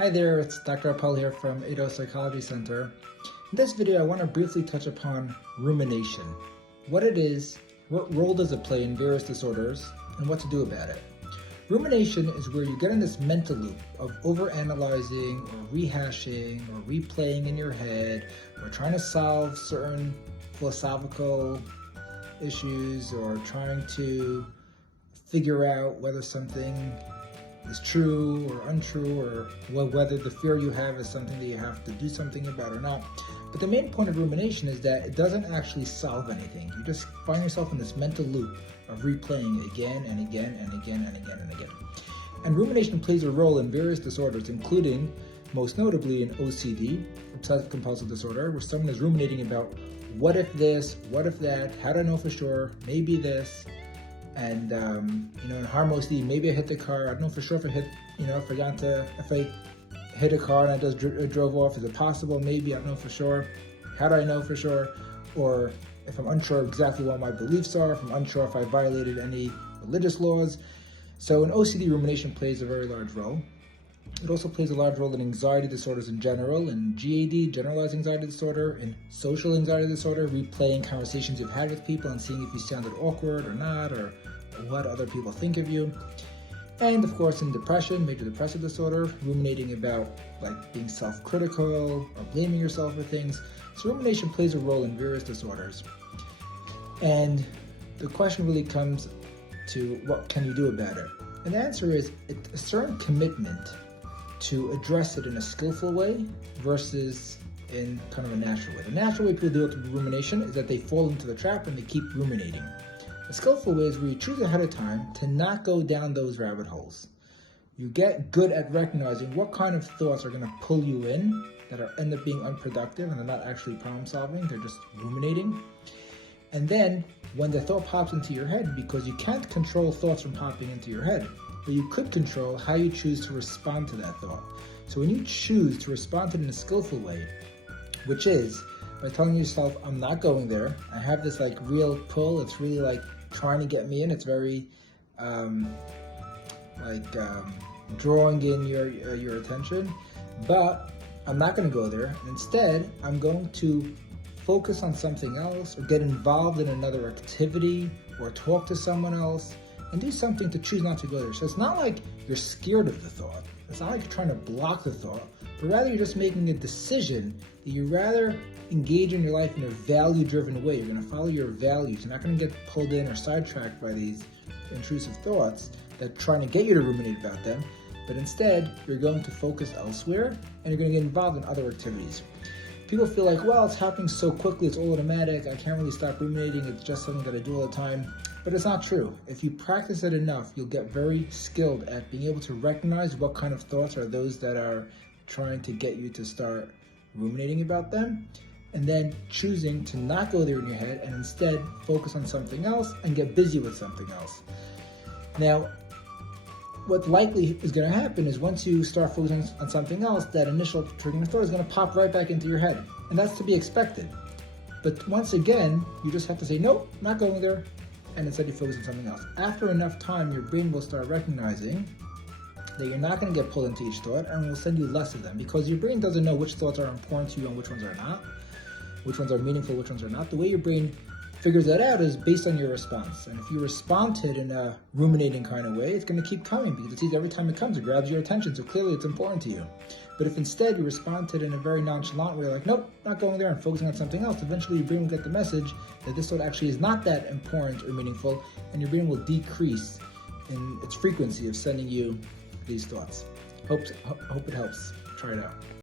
Hi there, it's Dr. Appel here from Ado Psychology Center. In this video, I want to briefly touch upon rumination. What it is, what role does it play in various disorders, and what to do about it. Rumination is where you get in this mental loop of overanalyzing or rehashing or replaying in your head or trying to solve certain philosophical issues or trying to figure out whether something is true or untrue, or whether the fear you have is something that you have to do something about or not. But the main point of rumination is that it doesn't actually solve anything. You just find yourself in this mental loop of replaying again and again and again and again and again. And rumination plays a role in various disorders, including, most notably, in OCD, obsessive compulsive disorder, where someone is ruminating about what if this, what if that, how do I know for sure, maybe this. And in harm OCD, maybe I hit the car. I don't know for sure if I hit, if I hit a car and I just drove off. Is it possible? Maybe I don't know for sure. How do I know for sure? Or if I'm unsure exactly what my beliefs are, if I'm unsure if I violated any religious laws. So in OCD, rumination plays a very large role. It also plays a large role in anxiety disorders in general, in GAD, generalized anxiety disorder, in social anxiety disorder, replaying conversations you've had with people and seeing if you sounded awkward or not, or what other people think of you. And of course in depression, major depressive disorder, ruminating about being self-critical or blaming yourself for things. So rumination plays a role in various disorders. And the question really comes to, what can you do about it? And the answer is a certain commitment to address it in a skillful way versus in kind of a natural way. The natural way people deal with rumination is that they fall into the trap and they keep ruminating. A skillful way is where you choose ahead of time to not go down those rabbit holes. You get good at recognizing what kind of thoughts are going to pull you in that end up being unproductive and they're not actually problem solving, they're just ruminating. And then when the thought pops into your head, because you can't control thoughts from popping into your head, but you could control how you choose to respond to that thought. So when you choose to respond to it in a skillful way, which is by telling yourself, I'm not going there, I have this real pull, it's really trying to get me in, it's very drawing in your attention, but I'm not going to go there. Instead, I'm going to focus on something else or get involved in another activity or talk to someone else and do something to choose not to go there. So it's not like you're scared of the thought. It's not like you're trying to block the thought, but rather you're just making a decision that you rather engage in your life in a value-driven way. You're going to follow your values. You're not going to get pulled in or sidetracked by these intrusive thoughts that are trying to get you to ruminate about them, but instead you're going to focus elsewhere and you're going to get involved in other activities. People feel like, well, it's happening so quickly, it's all automatic, I can't really stop ruminating, it's just something that I do all the time. But it's not true. If you practice it enough, you'll get very skilled at being able to recognize what kind of thoughts are those that are trying to get you to start ruminating about them, and then choosing to not go there in your head and instead focus on something else and get busy with something else. Now, what likely is going to happen is once you start focusing on something else, that initial triggering thought is going to pop right back into your head. And that's to be expected. But once again, you just have to say, nope, not going there. And instead you focus on something else. After enough time, your brain will start recognizing that you're not going to get pulled into each thought and will send you less of them, because your brain doesn't know which thoughts are important to you and which ones are not, which ones are meaningful, which ones are not. The way your brain figures that out is based on your response. And if you respond to it in a ruminating kind of way, it's going to keep coming because it sees every time it comes, it grabs your attention. So clearly it's important to you. But if instead you respond to it in a very nonchalant way, like, nope, not going there and focusing on something else, eventually your brain will get the message that this thought actually is not that important or meaningful, and your brain will decrease in its frequency of sending you these thoughts. Hope it helps. Try it out.